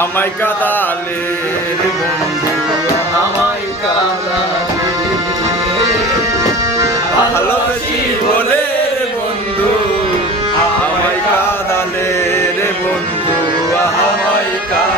আমায় কাদালে বন্ধু আমায় ভালোবাসি বলে বন্ধু আমায় কাদালে বন্ধু আমায় কাদালে।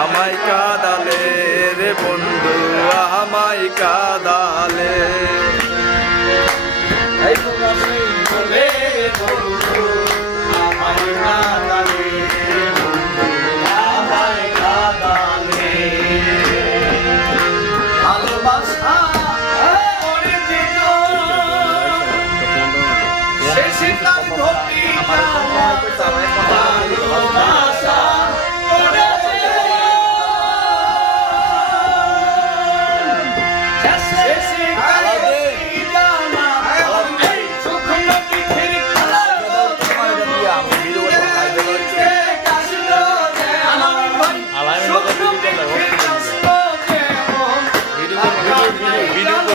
আমায় কাদালে রে বন্ধু আমায় কাদালে। সীতার ধরি